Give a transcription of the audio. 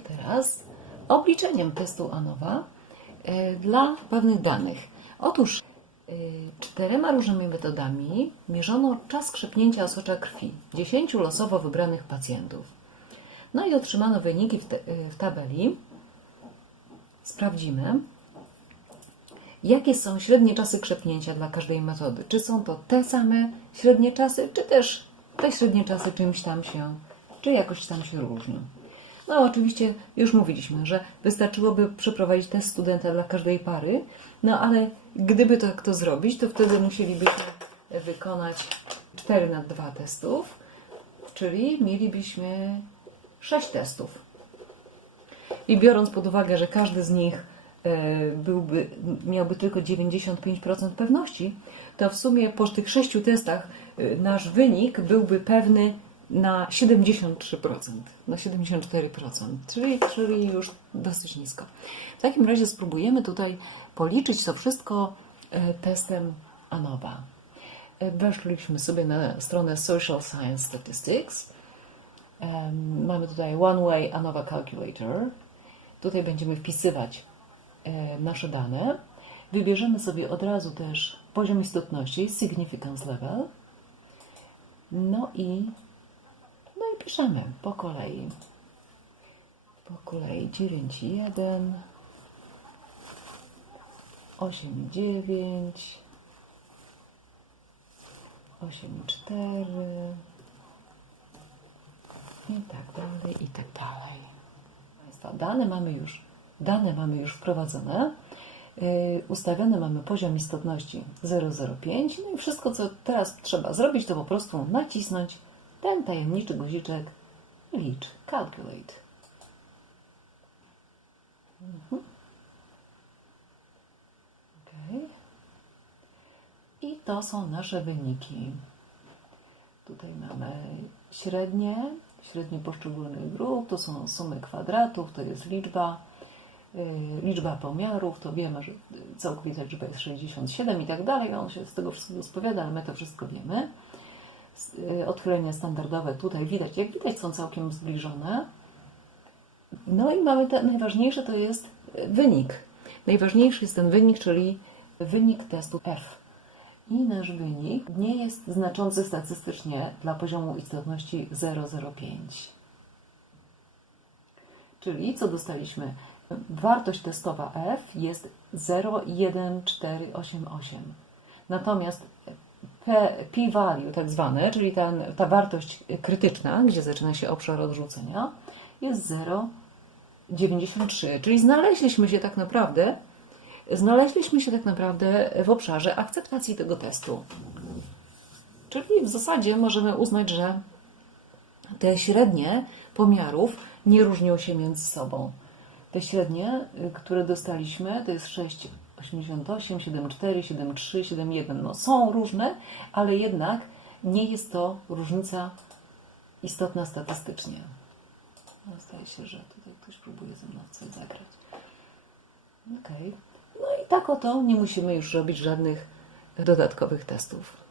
teraz obliczeniem testu ANOWA e, dla pewnych danych. Otóż e, czterema różnymi metodami mierzono czas krzepnięcia osocza krwi 10 losowo wybranych pacjentów. No i otrzymano wyniki w, te, e, w tabeli. Sprawdzimy, jakie są średnie czasy krzepnięcia dla każdej metody. Czy są to te same średnie czasy, czy też te średnie czasy czymś tam się, czy jakoś tam się różnią. No oczywiście już mówiliśmy, że wystarczyłoby przeprowadzić test studenta dla każdej pary, no ale gdyby tak to zrobić, to wtedy musielibyśmy wykonać 4 na 2 testów, czyli mielibyśmy 6 testów. I biorąc pod uwagę, że każdy z nich e, byłby, miałby tylko 95% pewności, to w sumie po tych sześciu testach e, nasz wynik byłby pewny na 73%, na 74%, czyli, czyli już dosyć nisko. W takim razie spróbujemy tutaj policzyć to wszystko e, testem ANOVA. E, Weszliśmy sobie na stronę Social Science Statistics. Em, Mamy tutaj One Way ANOVA Calculator. Tutaj będziemy wpisywać e, nasze dane. Wybierzemy sobie od razu też poziom istotności, significance level. No i piszemy po kolei. Po kolei 9,1, 8,9, 8,4 i tak dalej, i tak dalej. Państwa, dane mamy już, dane mamy już wprowadzone. Yy, ustawiony mamy poziom istotności 005. No i wszystko, co teraz trzeba zrobić, to po prostu nacisnąć ten tajemniczy guziczek licz, calculate. Mhm. Okay. I to są nasze wyniki. Tutaj mamy średnie, średnie poszczególnych grup, to są sumy kwadratów, to jest liczba, yy, liczba pomiarów, to wiemy, że całkowita liczba jest 67 i tak dalej, on się z tego wszystkiego spowiada, ale my to wszystko wiemy. Yy, Odchylenia standardowe tutaj widać, jak widać są całkiem zbliżone. No i mamy te, najważniejsze to jest wynik. Najważniejszy jest ten wynik, czyli wynik testu F. I nasz wynik nie jest znaczący statystycznie dla poziomu istotności 0,05. Czyli co dostaliśmy? Wartość testowa F jest 0,1488. Natomiast p-value tak zwane, czyli ten, ta wartość krytyczna, gdzie zaczyna się obszar odrzucenia, jest 0,93. Czyli znaleźliśmy się tak naprawdę znaleźliśmy się tak naprawdę w obszarze akceptacji tego testu. Czyli w zasadzie możemy uznać, że te średnie pomiarów nie różnią się między sobą. Te średnie, y, które dostaliśmy, to jest 6,88, 7,4, 7,3, 7,1. No, są różne, ale jednak nie jest to różnica istotna statystycznie. No, zdaje się, że tutaj ktoś próbuje ze mną coś zagrać. Okej. No i tak oto nie musimy już robić żadnych dodatkowych testów.